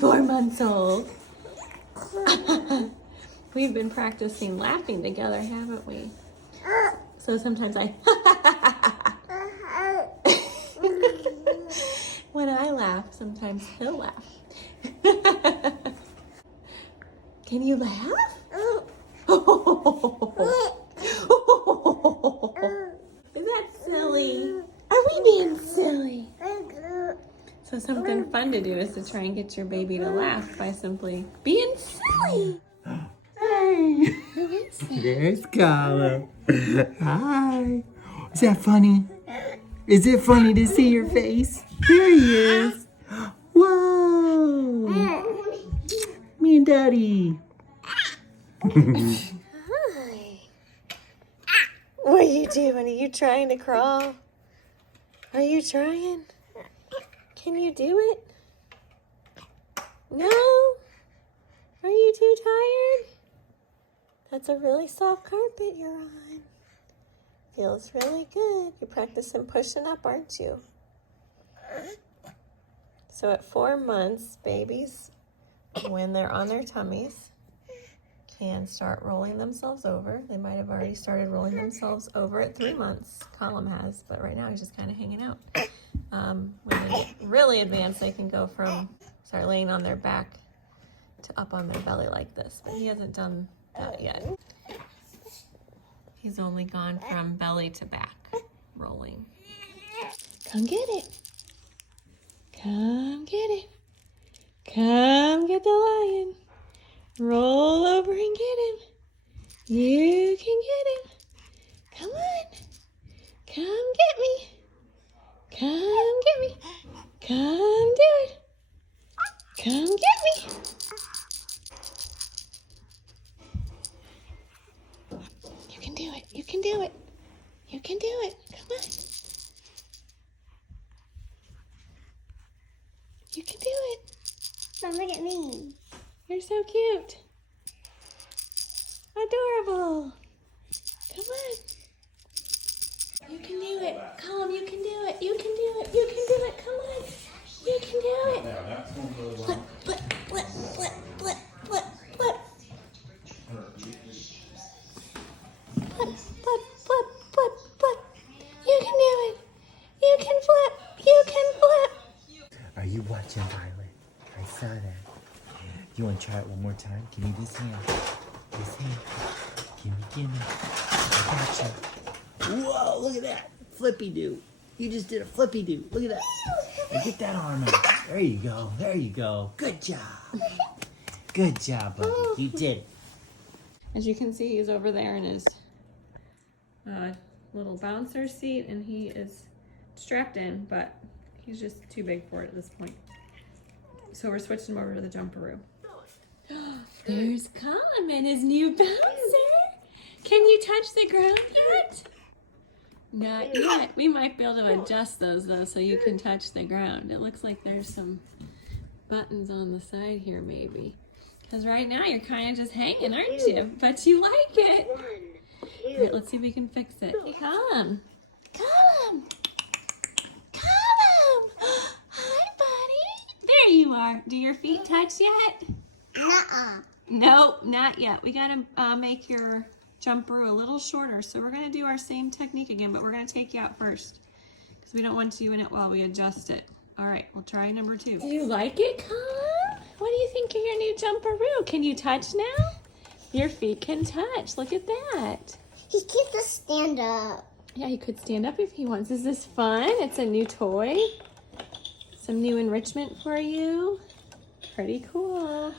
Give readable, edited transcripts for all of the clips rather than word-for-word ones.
4 months old. We've been practicing laughing together, haven't we? So sometimes when I laugh, sometimes he'll laugh. Can you laugh? Is that silly? Are we being silly? So something fun to do is to try and get your baby to laugh by simply being silly. Hey! Who is that? There's Carla. Hi. Is that funny? Is it funny to see your face? There he is. Whoa! Me and Daddy. Hi. What are you doing? Are you trying to crawl? Are you trying? Can you do it? No? Are you too tired? That's a really soft carpet you're on. Feels really good. You're practicing pushing up, aren't you? So at 4 months, babies, when they're on their tummies, can start rolling themselves over. They might have already started rolling themselves over at 3 months. Colum has, but right now he's just kind of hanging out. When they get really advanced, they can go from start laying on their back to up on their belly like this. But he hasn't done that yet. He's only gone from belly to back, rolling. Come get it. Come get it. Come get the lion. Roll over and get him. You can get him. Come on. Come get me. Come get me. Come do it. Come get me. You can do it. You can do it. You can do it. Come on. You can do it. Don't look at me. You're so cute. Adorable. Come on. You can do it. Colum, you can do it. You can do it. You can do it. Come on. You can do it. Yeah, that's going really well. Flip, flip, flip, flip, flip, flip, flip. Flip, flip, flip, flip, flip. You can do it. You can flip. You can flip. Are you watching, Violet? I saw that. You want to try it one more time? Give me this hand. This hand. Give me. I got you. Whoa, look at that. Flippy do. You just did a flippy do. Look at that. Now get that arm out. There you go. There you go. Good job. Good job, buddy. You did it. As you can see, he's over there in his little bouncer seat, and he is strapped in, but he's just too big for it at this point. So we're switching him over to the jumperoo. There's Colum and his new bouncer. Can you touch the ground yet? Not yet. We might be able to adjust those though, so you can touch the ground. It looks like there's some buttons on the side here maybe. Because right now you're kind of just hanging, aren't you? But you like it. All right, let's see if we can fix it. Hey, Colum. Colum. Colum. Hi, buddy. There you are. Do your feet touch yet? Nuh-uh. Nope, not yet. We gotta make your jumperoo a little shorter. So we're gonna do our same technique again, but we're gonna take you out first because we don't want you in it while we adjust it. All right, we'll try number 2. Do you like it, Colum? What do you think of your new jumperoo? Can you touch now? Your feet can touch. Look at that. He gets to stand up. Yeah, he could stand up if he wants. Is this fun? It's a new toy. Some new enrichment for you. Pretty cool.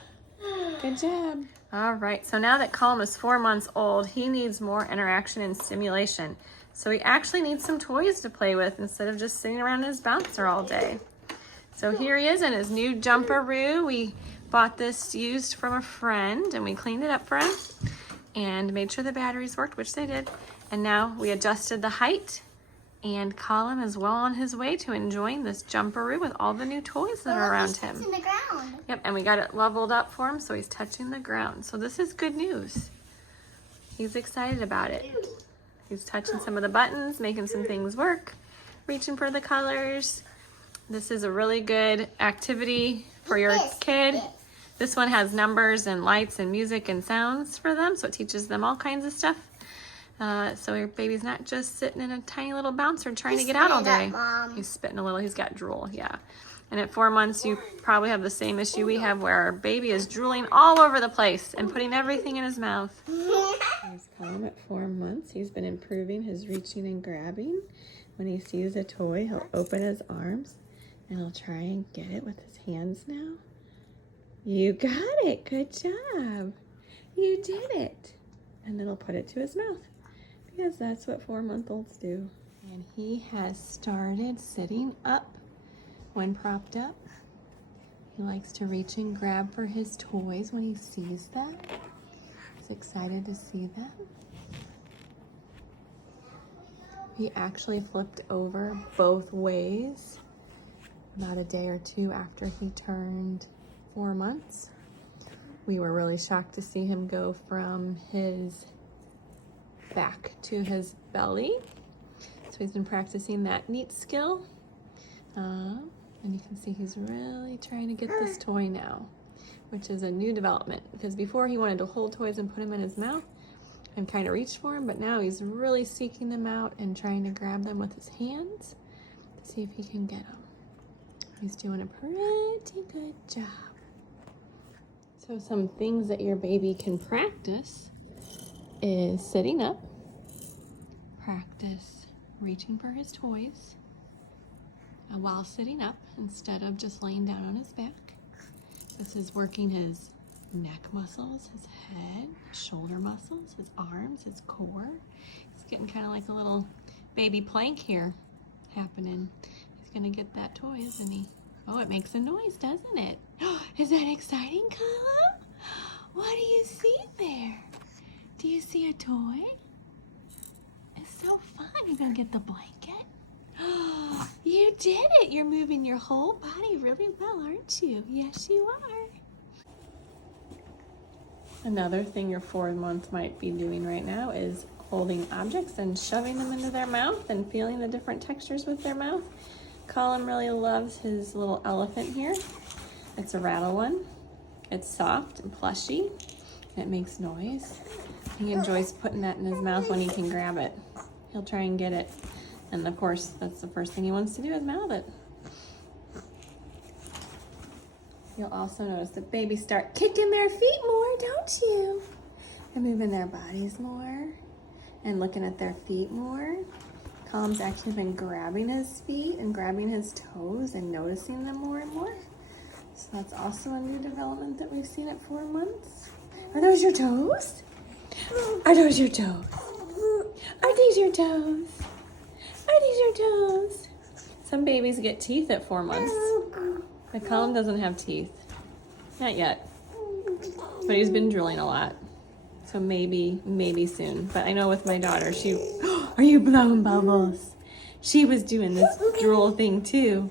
Good job. All right, so now that Colum is 4 months old, he needs more interaction and stimulation. So he actually needs some toys to play with instead of just sitting around his bouncer all day. So here he is in his new jumperoo. We bought this used from a friend and we cleaned it up for him and made sure the batteries worked, which they did. And now we adjusted the height, and Colum is well on his way to enjoying this jumperoo with all the new toys that are around him. Touching the ground. Yep, and we got it leveled up for him, so he's touching the ground. So this is good news. He's excited about it. He's touching some of the buttons, making some things work, reaching for the colors. This is a really good activity for your kid. This one has numbers and lights and music and sounds for them, so it teaches them all kinds of stuff. So your baby's not just sitting in a tiny little bouncer trying to get out all day. He's spitting a little, he's got drool, yeah. And at 4 months, you probably have the same issue we have where our baby is drooling all over the place and putting everything in his mouth. Here's Colum at 4 months. He's been improving his reaching and grabbing. When he sees a toy, he'll open his arms and he'll try and get it with his hands now. You got it. Good job. You did it. And then he'll put it to his mouth because that's what 4-month-olds do. And he has started sitting up when propped up. He likes to reach and grab for his toys when he sees them. He's excited to see them. He actually flipped over both ways about a day or two after he turned 4 months. We were really shocked to see him go from his back to his belly. So he's been practicing that neat skill. And you can see he's really trying to get this toy now, which is a new development because before he wanted to hold toys and put them in his mouth and kind of reach for them, but now he's really seeking them out and trying to grab them with his hands to see if he can get them. He's doing a pretty good job. So some things that your baby can practice is sitting up, practice reaching for his toys while sitting up instead of just laying down on his back. This is working his neck muscles, his head, shoulder muscles, his arms, his core. He's getting kind of like a little baby plank here happening. He's gonna get that toy, isn't he? Oh, it makes a noise, doesn't it? Is that exciting, Colum? What do you see there? Do you see a toy? It's so fun. You gonna get the blanket? You did it. You're moving your whole body really well, aren't you? Yes, you are. Another thing your 4 month might be doing right now is holding objects and shoving them into their mouth and feeling the different textures with their mouth. Colum really loves his little elephant here. It's a rattle one. It's soft and plushy. And it makes noise. He enjoys putting that in his mouth when he can grab it. He'll try and get it. And of course, that's the first thing he wants to do is mouth it. You'll also notice the babies start kicking their feet more, don't you? They're moving their bodies more and looking at their feet more. Colum's actually been grabbing his feet and grabbing his toes and noticing them more and more. So that's also a new development that we've seen at 4 months. Are those your toes? Are those your toes? Are these your toes? Are these your toes? Some babies get teeth at 4 months. But Colum doesn't have teeth. Not yet. But he's been drooling a lot. So maybe soon. But I know with my daughter, are you blowing bubbles? She was doing this drool thing too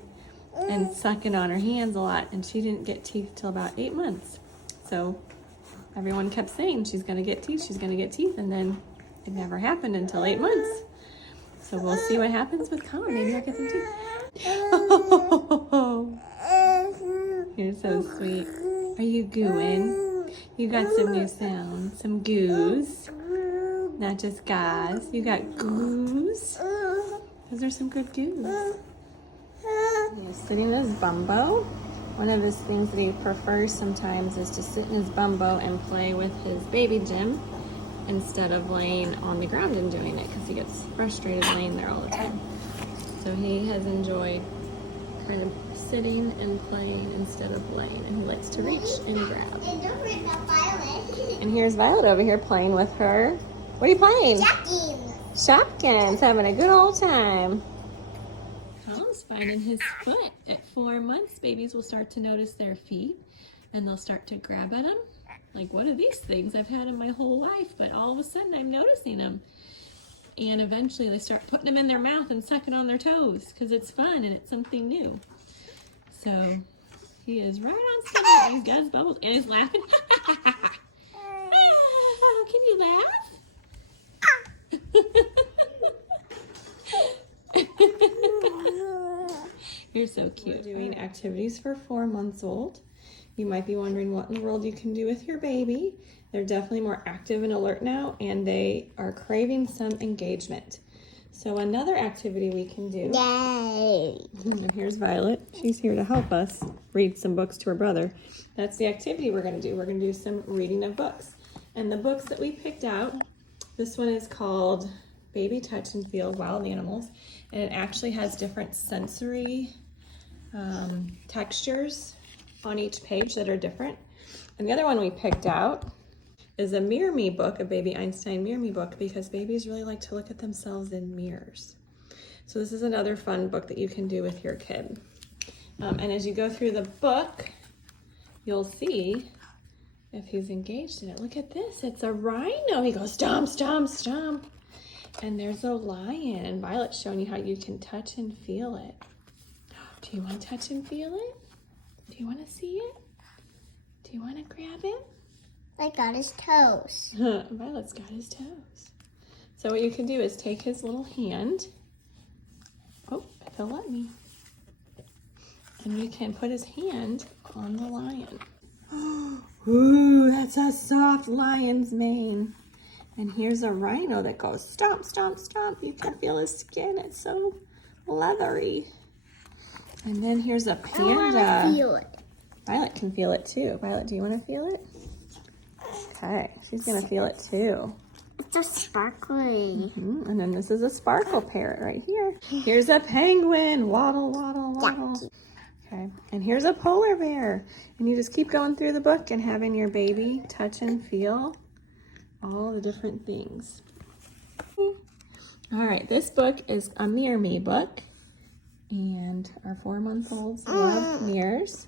and sucking on her hands a lot, and she didn't get teeth till about 8 months. So everyone kept saying she's gonna get teeth, she's gonna get teeth, and then it never happened until 8 months. So we'll see what happens with Colum. Maybe I'll get them teeth. Oh, you're so sweet. Are you gooing? You got some new sounds, some goos. Not just gaws. You got goos. Those are some good goos. He's sitting in his bumbo. One of his things that he prefers sometimes is to sit in his bumbo and play with his baby Jim instead of laying on the ground and doing it because he gets frustrated laying there all the time. So he has enjoyed kind of sitting and playing instead of laying, and he likes to reach and grab. And don't forget about Violet. And here's Violet over here playing with her. What are you playing? Shopkins. Shopkins, having a good old time. Colum's finding his foot. At 4 months, babies will start to notice their feet, and they'll start to grab at them. Like, what are these things? I've had them my whole life, but all of a sudden I'm noticing them. And eventually they start putting them in their mouth and sucking on their toes because it's fun and it's something new. So he is right on schedule. He's got his bubbles and he's laughing. Oh, can you laugh? You're so cute. We're doing activities for 4 months old. You might be wondering what in the world you can do with your baby. They're definitely more active and alert now, and they are craving some engagement. So another activity we can do. Yay. And here's Violet. She's here to help us read some books to her brother. That's the activity we're going to do. We're going to do some reading of books. And the books that we picked out, this one is called Baby Touch and Feel Wild Animals. And it actually has different sensory textures on each page that are different. And the other one we picked out is a Mirror Me book, a Baby Einstein Mirror Me book, because babies really like to look at themselves in mirrors. So this is another fun book that you can do with your kid. And as you go through the book, you'll see if he's engaged in it. Look at this, it's a rhino. He goes stomp, stomp, stomp. And there's a lion, and Violet's showing you how you can touch and feel it. Do you want to touch and feel it? Do you want to see it? Do you want to grab it? I got his toes. Violet's got his toes. So what you can do is take his little hand. Oh, if he'll let me. And you can put his hand on the lion. Ooh, that's a soft lion's mane. And here's a rhino that goes stomp, stomp, stomp. You can feel his skin. It's so leathery. And then here's a I want to panda. feel it. Violet can feel it too. Violet, do you want to feel it? Okay, she's going to feel it too. It's so sparkly. And then this is a sparkle parrot right here. Here's a penguin. Waddle, waddle, waddle. Okay, and here's a polar bear. And you just keep going through the book and having your baby touch and feel all the different things. All right, this book is a Mirror Me book. And our 4-month-olds love mirrors.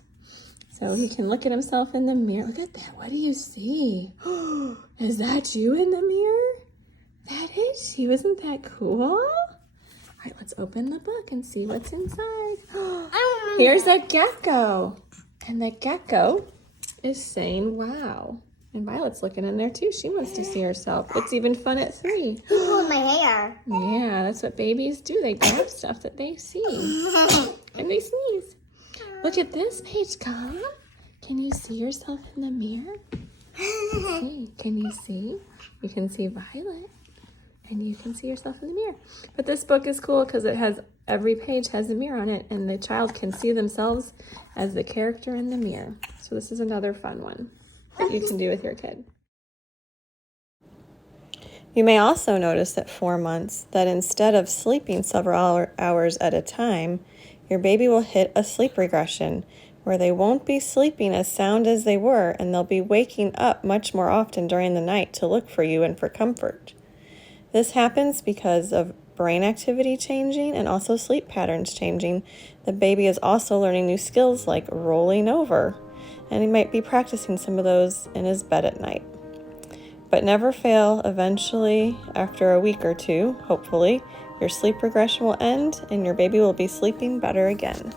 So he can look at himself in the mirror. Look at that. What do you see? Is that you in the mirror? That is you. Isn't that cool? All right, let's open the book and see what's inside. Here's a gecko. And the gecko is saying, wow. And Violet's looking in there too. She wants to see herself. It's even fun at 3. He pulled my hair. Yeah, that's what babies do. They grab stuff that they see. And they sneeze. Look at this page, Kala. Can you see yourself in the mirror? Can you see? You can see Violet. And you can see yourself in the mirror. But this book is cool because it has, every page has a mirror on it, and the child can see themselves as the character in the mirror. So this is another fun one that you can do with your kid. You may also notice at 4 months that instead of sleeping several hours at a time, your baby will hit a sleep regression where they won't be sleeping as sound as they were, and they'll be waking up much more often during the night to look for you and for comfort. This happens because of brain activity changing and also sleep patterns changing. The baby is also learning new skills like rolling over, and he might be practicing some of those in his bed at night. But never fail, eventually, after a week or 2, hopefully, your sleep regression will end and your baby will be sleeping better again.